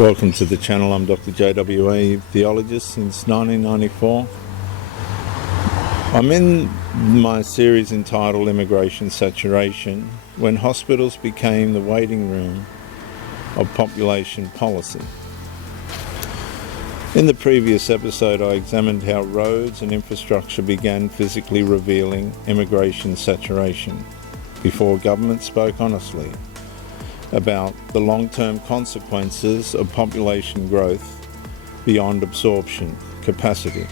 Welcome to the channel. I'm Dr. JWA, theologist since 1994. I'm in my series entitled Immigration Saturation, when hospitals became the waiting room of population policy. In the previous episode, I examined how roads and infrastructure began physically revealing immigration saturation before government spoke honestly about the long-term consequences of population growth beyond absorption capacity.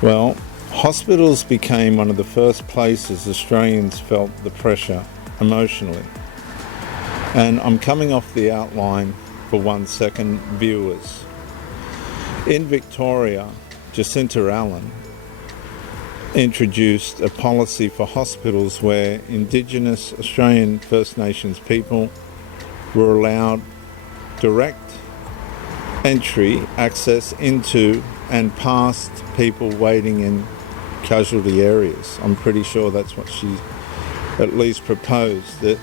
Well, hospitals became one of the first places Australians felt the pressure emotionally. And I'm coming off the outline for 1 second, viewers. In Victoria, Jacinta Allen introduced a policy for hospitals where Indigenous Australian First Nations people were allowed direct entry, access into and past people waiting in casualty areas. I'm pretty sure that's what she at least proposed, that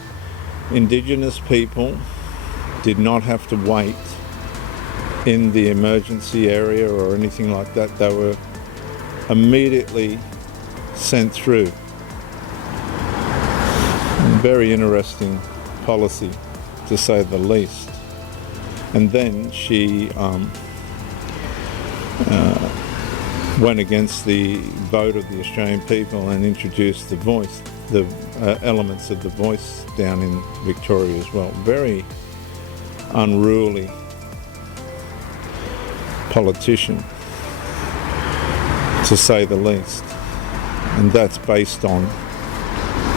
Indigenous people did not have to wait in the emergency area or anything like that. They were immediately sent through. Very interesting policy, to say the least. And then she went against the vote of the Australian people and introduced the voice, the elements of the voice down in Victoria as well. Very unruly politician, to say the least. And that's based on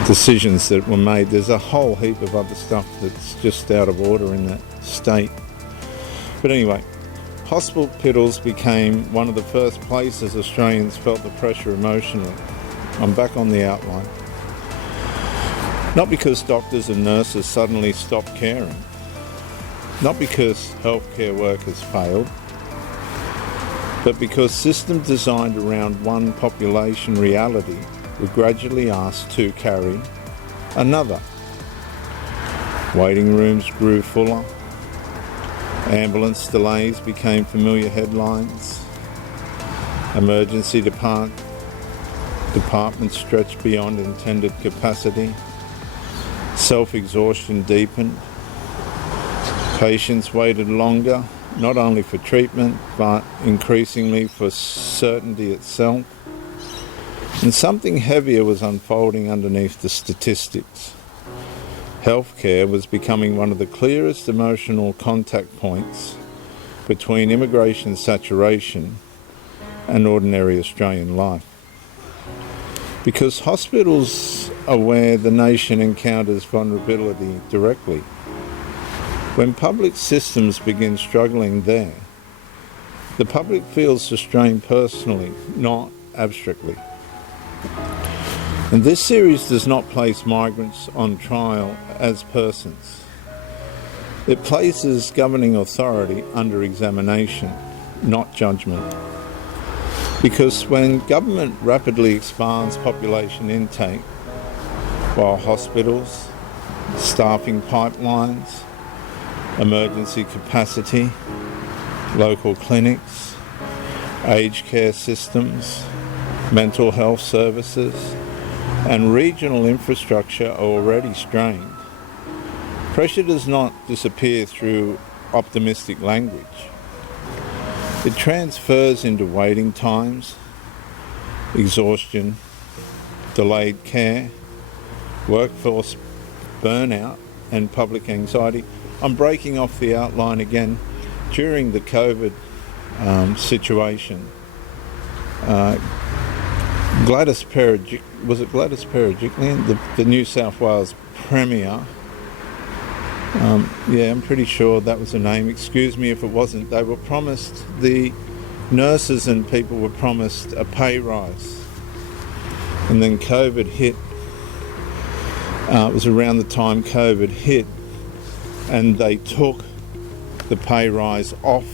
decisions that were made. There's a whole heap of other stuff that's just out of order in that state. But anyway, hospitals became one of the first places Australians felt the pressure emotionally. I'm back on the outline. Not because doctors and nurses suddenly stopped caring. Not because healthcare workers failed. But because systems designed around one population reality were gradually asked to carry another. Waiting rooms grew fuller. Ambulance delays became familiar headlines. Emergency departments stretched beyond intended capacity. Self-exhaustion deepened. Patients waited longer, not only for treatment, but increasingly for certainty itself. And something heavier was unfolding underneath the statistics. Healthcare was becoming one of the clearest emotional contact points between immigration saturation and ordinary Australian life. Because hospitals are where the nation encounters vulnerability directly. When public systems begin struggling there, the public feels the strain personally, not abstractly. And this series does not place migrants on trial as persons. It places governing authority under examination, not judgment. Because when government rapidly expands population intake, while hospitals, staffing pipelines, emergency capacity, local clinics, aged care systems, mental health services, and regional infrastructure are already strained, pressure does not disappear through optimistic language. It transfers into waiting times, exhaustion, delayed care, workforce burnout, and public anxiety. I'm breaking off the outline again. During the COVID situation, Gladys Berejiklian, the New South Wales Premier, I'm pretty sure that was her name, excuse me if it wasn't, they were promised, the nurses and people were promised a pay rise. And then COVID hit. It was around the time COVID hit, and they took the pay rise off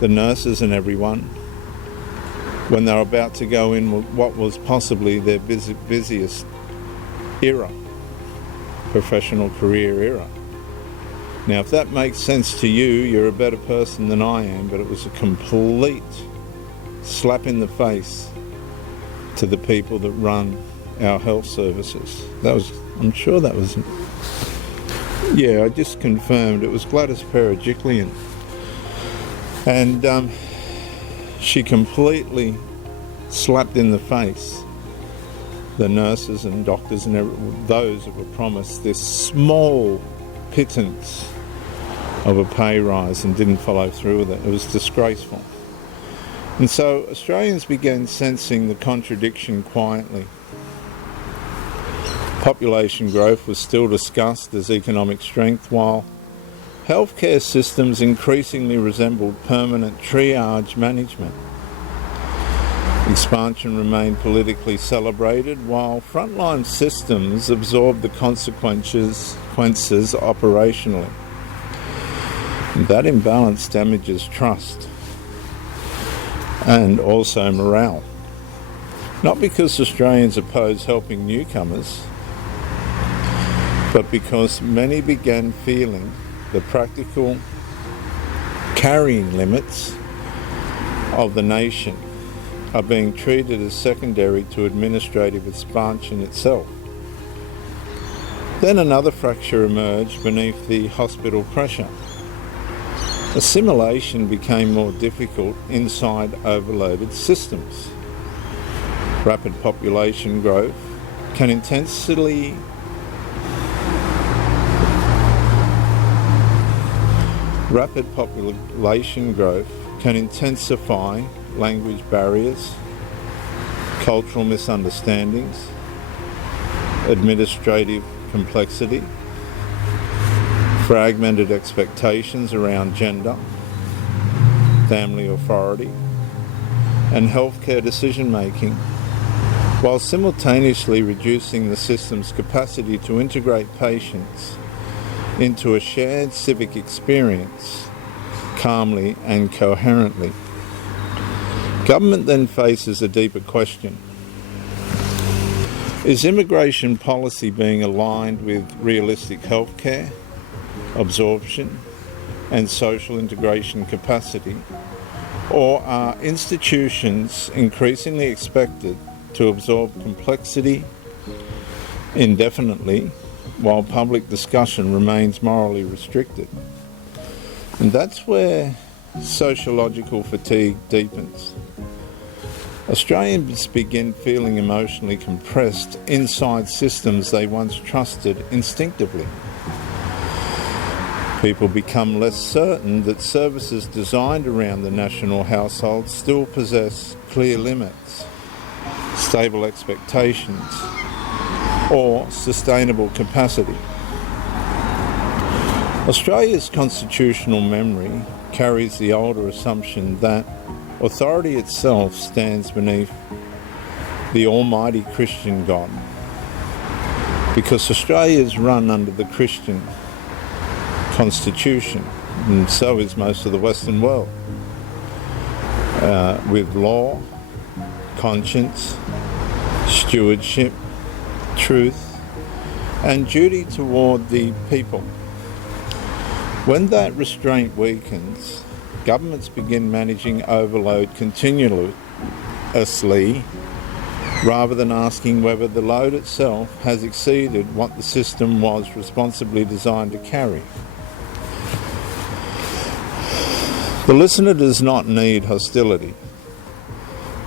the nurses and everyone when they were about to go in what was possibly their busiest era, professional career era. Now, if that makes sense to you, you're a better person than I am, but it was a complete slap in the face to the people that run our health services. I'm sure that was, I just confirmed, it was Gladys Perigiclian. And she completely slapped in the face the nurses and doctors and those that were promised this small pittance of a pay rise and didn't follow through with it. It was disgraceful. And so Australians began sensing the contradiction quietly. Population growth was still discussed as economic strength, while healthcare systems increasingly resembled permanent triage management. Expansion remained politically celebrated, while frontline systems absorbed the consequences operationally. That imbalance damages trust and also morale. Not because Australians oppose helping newcomers, but because many began feeling the practical carrying limits of the nation are being treated as secondary to administrative expansion itself. Then another fracture emerged beneath the hospital pressure. Assimilation became more difficult inside overloaded systems. Rapid population growth can intensify language barriers, cultural misunderstandings, administrative complexity, fragmented expectations around gender, family authority, and healthcare decision-making, while simultaneously reducing the system's capacity to integrate patients into a shared civic experience calmly and coherently. Government then faces a deeper question. Is immigration policy being aligned with realistic healthcare, absorption, and social integration capacity, or are institutions increasingly expected to absorb complexity indefinitely while public discussion remains morally restricted? And that's where sociological fatigue deepens. Australians begin feeling emotionally compressed inside systems they once trusted instinctively. People become less certain that services designed around the national household still possess clear limits, stable expectations, or sustainable capacity. Australia's constitutional memory carries the older assumption that authority itself stands beneath the almighty Christian God, because Australia is run under the Christian constitution, and so is most of the Western world, with law, conscience, stewardship, truth, and duty toward the people. When that restraint weakens, governments begin managing overload continuously rather than asking whether the load itself has exceeded what the system was responsibly designed to carry. The listener does not need hostility.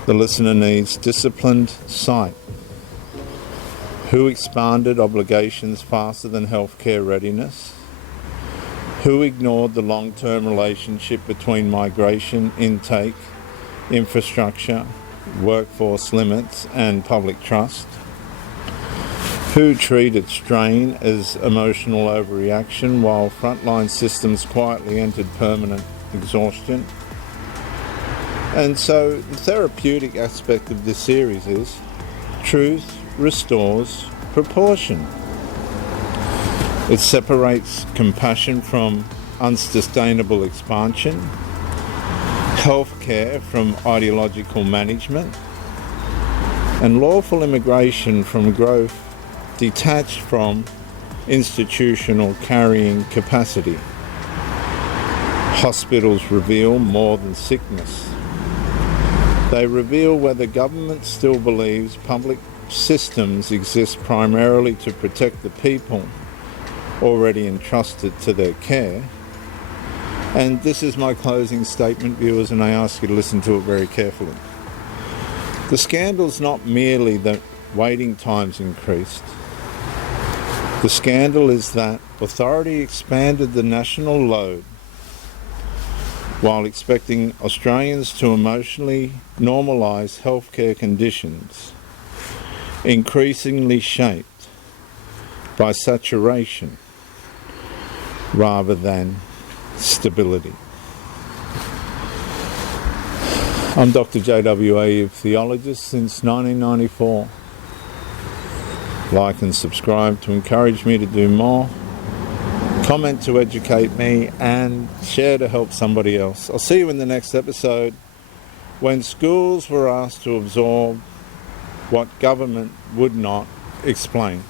The listener needs disciplined sight. Who expanded obligations faster than healthcare readiness? Who ignored the long-term relationship between migration, intake, infrastructure, workforce limits, and public trust? Who treated strain as emotional overreaction while frontline systems quietly entered permanent exhaustion? And so the therapeutic aspect of this series is truth restores proportion. It separates compassion from unsustainable expansion, healthcare from ideological management, and lawful immigration from growth detached from institutional carrying capacity. Hospitals reveal more than sickness. They reveal whether government still believes public systems exist primarily to protect the people already entrusted to their care. And this is my closing statement, viewers, and I ask you to listen to it very carefully. The scandal's not merely that waiting times increased. The scandal is that authority expanded the national load while expecting Australians to emotionally normalise healthcare conditions, increasingly shaped by saturation rather than stability. I'm Dr. JWA, theologist since 1994. Like and subscribe to encourage me to do more. Comment to educate me, and share to help somebody else. I'll see you in the next episode, when schools were asked to absorb what government would not explain.